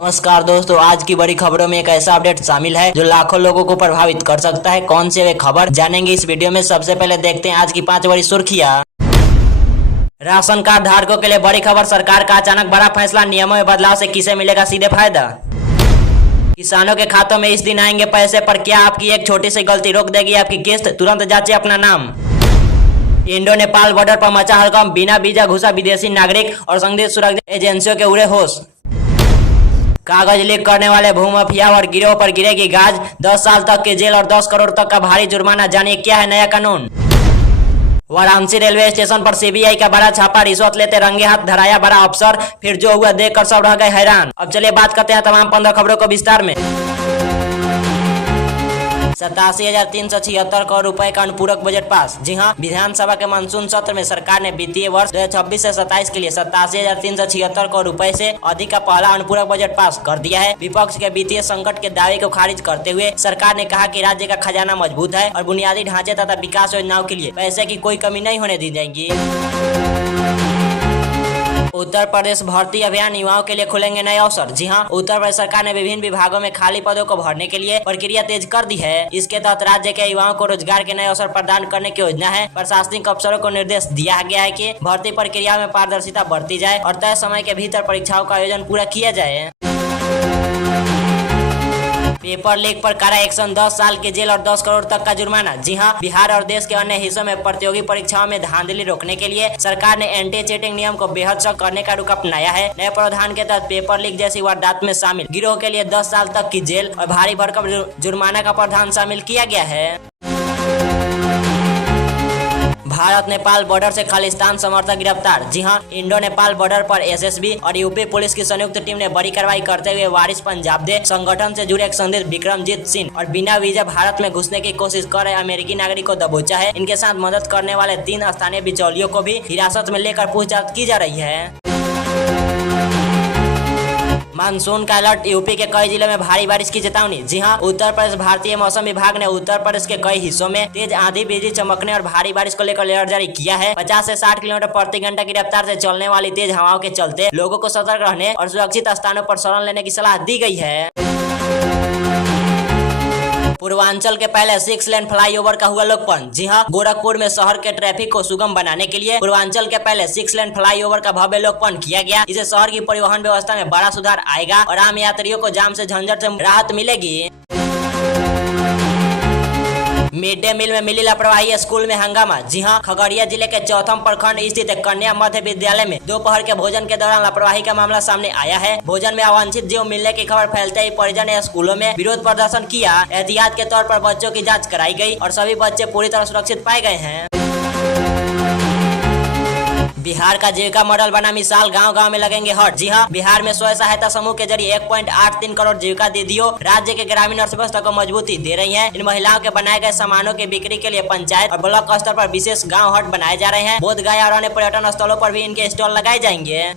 नमस्कार दोस्तों, आज की बड़ी खबरों में एक ऐसा अपडेट शामिल है जो लाखों लोगों को प्रभावित कर सकता है। कौन सी वे खबर जानेंगे इस वीडियो में। सबसे पहले देखते हैं आज की 5 बड़ी सुर्खियां। राशन कार्ड धारकों के लिए बड़ी खबर, सरकार का अचानक बड़ा फैसला, नियमों में बदलाव से किसे मिलेगा सीधे फायदा। किसानों के खातों में इस दिन आएंगे पैसे, पर क्या आपकी एक छोटी सी गलती रोक देगी आपकी किस्त, तुरंत जांचे अपना नाम। इंडो नेपाल बॉर्डर पर मचा हड़कंप, बिना वीजा घुसा विदेशी नागरिक और संदिग्ध सुरक्षा एजेंसियों के उड़े होश। कागज लीक करने वाले भूमाफिया और गिरोह पर गिरेगी गाज, 10 साल तक की जेल और 10 करोड़ तक का भारी जुर्माना। जानिए क्या है नया कानून। वाराणसी रेलवे स्टेशन पर सीबीआई का बड़ा छापा, रिश्वत लेते रंगे हाथ धराया बड़ा अफसर, फिर जो हुआ देखकर सब रह गए हैरान। अब चलिए बात करते हैं तमाम 15 खबरों को विस्तार में। 87,376 करोड़ रुपए का अनुपूरक बजट पास। जी हां, विधानसभा के मानसून सत्र में सरकार ने वित्तीय वर्ष 2026 से 27 के लिए 87,376 करोड़ रुपए से अधिक का पहला अनुपूरक बजट पास कर दिया है। विपक्ष के वित्तीय संकट के दावे को खारिज करते हुए सरकार ने कहा कि राज्य का खजाना मजबूत है और बुनियादी ढांचे तथा विकास योजनाओं के लिए पैसे की कोई कमी नहीं होने दी जाएगी। उत्तर प्रदेश भर्ती अभियान, युवाओं के लिए खुलेंगे नए अवसर। जी हां, उत्तर प्रदेश सरकार ने विभिन्न विभागों में खाली पदों को भरने के लिए प्रक्रिया तेज कर दी है। इसके तहत राज्य के युवाओं को रोजगार के नए अवसर प्रदान करने की योजना है। प्रशासनिक अफसरों को निर्देश दिया गया है कि भर्ती प्रक्रिया में पारदर्शिता बरती जाए और तय समय के भीतर परीक्षाओं का आयोजन पूरा किया जाए। पेपर लीक पर कड़ा एक्शन, 10 साल की जेल और 10 करोड़ तक का जुर्माना। जी हां, बिहार और देश के अन्य हिस्सों में प्रतियोगी परीक्षाओं में धांधली रोकने के लिए सरकार ने एंटी चीटिंग नियम को बेहद सख्त करने का रुख अपनाया है। नए प्रावधान के तहत पेपर लीक जैसी वारदात में शामिल गिरोह के लिए 10 साल तक की जेल और भारी भरकम जुर्माना का प्रावधान शामिल किया गया है। भारत नेपाल बॉर्डर से खालिस्तान समर्थक गिरफ्तार। जी हां, इंडो नेपाल बॉर्डर पर एसएसबी और यूपी पुलिस की संयुक्त टीम ने बड़ी कार्रवाई करते हुए वारिस पंजाब दे संगठन से जुड़े एक संदिग्ध विक्रमजीत सिंह और बिना वीजा भारत में घुसने की कोशिश कर रहे अमेरिकी नागरिक को दबोचा है। इनके साथ मदद करने वाले 3 स्थानीय बिचौलियों को भी हिरासत में लेकर पूछताछ की जा रही है। मानसून का अलर्ट, यूपी के कई जिलों में भारी बारिश की चेतावनी। जी हां, उत्तर प्रदेश भारतीय मौसम विभाग ने उत्तर प्रदेश के कई हिस्सों में तेज आंधी, बिजली चमकने और भारी बारिश को लेकर अलर्ट जारी किया है। 50 से 60 किलोमीटर प्रति घंटा की रफ्तार से चलने वाली तेज हवाओं के चलते लोगों को सतर्क रहने और सुरक्षित स्थानों पर शरण लेने की सलाह दी गई है। पूर्वांचल के पहले 6 लेन फ्लाईओवर का हुआ लोकार्पण। जी हां, गोरखपुर में शहर के ट्रैफिक को सुगम बनाने के लिए पूर्वांचल के पहले 6 लेन फ्लाईओवर का भव्य लोकार्पण किया गया। इसे शहर की परिवहन व्यवस्था में बड़ा सुधार आएगा और आम यात्रियों को जाम से झंझट से राहत मिलेगी। मिड डे मील में मिली लापरवाही, स्कूल में हंगामा। जी हां, खगड़िया जिले के चौथम प्रखंड स्थित कन्या मध्य विद्यालय में दोपहर के भोजन के दौरान लापरवाही का मामला सामने आया है। भोजन में अवांछित जीव मिलने की खबर फैलते ही परिजन ने स्कूलों में विरोध प्रदर्शन किया। एहतियात के तौर पर बच्चों की जांच कराई गई और सभी बच्चे पूरी तरह सुरक्षित पाए गए हैं। बिहार का जीविका मॉडल बना मिसाल, गांव-गांव में लगेंगे हट। जी हां, बिहार में स्वयं सहायता समूह के जरिए 1.83 करोड़ जीविका दीदियों राज्य के ग्रामीण अर्थव्यवस्था को मजबूती दे रही हैं। इन महिलाओं के बनाए गए सामानों की बिक्री के लिए पंचायत और ब्लॉक स्तर पर विशेष गाँव हट बनाए जा रहे हैं। बोधगया और अन्य पर्यटन स्थलों पर भी इनके स्टॉल लगाए जाएंगे।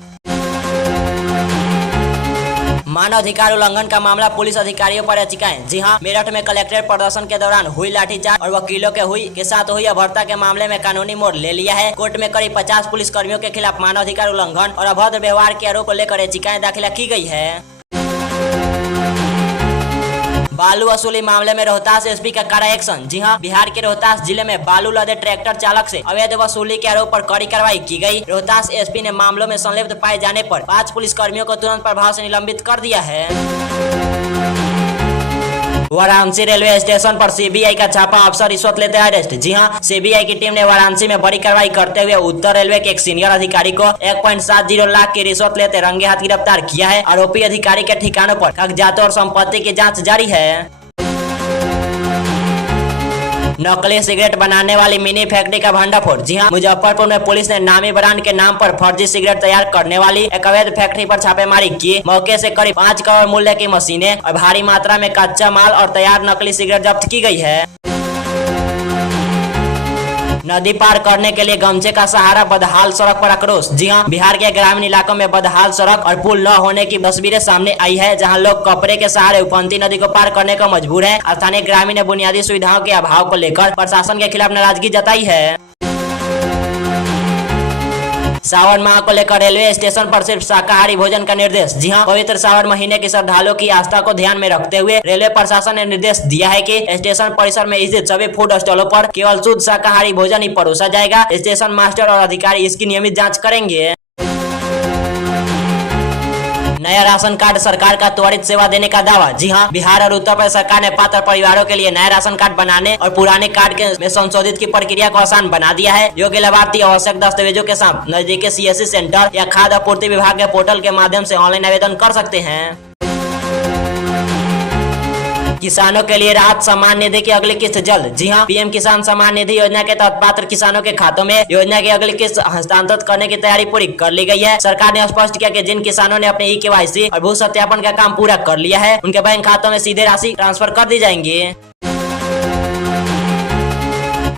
मानवाधिकार उल्लंघन का मामला, पुलिस अधिकारियों पर याचिकाएं। जी हां, मेरठ में कलेक्ट्रेट प्रदर्शन के दौरान हुई लाठीचार्ज और वकीलों के साथ हुई अभद्रता के मामले में कानूनी मोड़ ले लिया है। कोर्ट में करीब 50 पुलिस कर्मियों के खिलाफ मानवाधिकार उल्लंघन और अभद्र व्यवहार के आरोप को लेकर याचिकाएं दाखिल की गई है। बालू वसूली मामले में रोहतास एसपी का कड़ा एक्शन। जी हां, बिहार के रोहतास जिले में बालू लदे ट्रैक्टर चालक से अवैध वसूली के आरोप पर कड़ी कार्रवाई की गई। रोहतास एसपी ने मामलों में संलिप्त पाए जाने पर 5 पुलिस कर्मियों को तुरंत प्रभाव से निलंबित कर दिया है। वाराणसी रेलवे स्टेशन पर सीबीआई का छापा, अफसर रिश्वत लेते अरेस्ट। जी हां, सीबीआई की टीम ने वाराणसी में बड़ी कार्रवाई करते हुए उत्तर रेलवे के एक सीनियर अधिकारी को 1.70 लाख की रिश्वत लेते रंगे हाथ गिरफ्तार किया है। आरोपी अधिकारी के ठिकानों पर कागजातों और संपत्ति की जांच जारी है। नकली सिगरेट बनाने वाली मिनी फैक्ट्री का भंडाफोड़। जी हां, मुजफ्फरपुर में पुलिस ने नामी ब्रांड के नाम पर फर्जी सिगरेट तैयार करने वाली एक अवैध फैक्ट्री पर छापेमारी की। मौके से करीब 5 करोड़ मूल्य की मशीनें और भारी मात्रा में कच्चा माल और तैयार नकली सिगरेट जब्त की गई है। नदी पार करने के लिए गमछे का सहारा, बदहाल सड़क पर आक्रोश। जी हां, बिहार के ग्रामीण इलाकों में बदहाल सड़क और पुल न होने की तस्वीरें सामने आई है, जहां लोग कपड़े के सहारे उफनती नदी को पार करने को मजबूर हैं। स्थानीय ग्रामीण ने बुनियादी सुविधाओं के अभाव को लेकर प्रशासन के खिलाफ नाराजगी जताई है। सावन माह को लेकर रेलवे स्टेशन पर सिर्फ शाकाहारी भोजन का निर्देश। जी हाँ, पवित्र सावन महीने के श्रद्धालुओं की आस्था को ध्यान में रखते हुए रेलवे प्रशासन ने निर्देश दिया है कि स्टेशन परिसर में स्थित सभी फूड स्टॉलों पर केवल शुद्ध शाकाहारी भोजन ही परोसा जाएगा। स्टेशन मास्टर और अधिकारी इसकी नियमित जाँच करेंगे। नया राशन कार्ड सरकार का त्वरित सेवा देने का दावा। जी हां, बिहार और उत्तर प्रदेश सरकार ने पात्र परिवारों के लिए नया राशन कार्ड बनाने और पुराने कार्ड में संशोधित की प्रक्रिया को आसान बना दिया है। योग्य लाभार्थी आवश्यक दस्तावेजों के साथ नजदीकी सीएससी सेंटर या खाद्य आपूर्ति विभाग के पोर्टल के माध्यम से ऑनलाइन आवेदन कर सकते हैं। किसानों के लिए राहत सम्मान निधि की अगली किस्त जल्द। जी हां, पीएम किसान सम्मान निधि योजना के तहत पात्र किसानों के खातों में योजना की अगली किस्त हस्तांतरित करने की तैयारी पूरी कर ली गई है। सरकार ने स्पष्ट किया कि जिन किसानों ने अपने ई-केवाईसी और भू सत्यापन का काम पूरा कर लिया है, उनके बैंक खातों में सीधे राशि ट्रांसफर कर दी जाएंगी।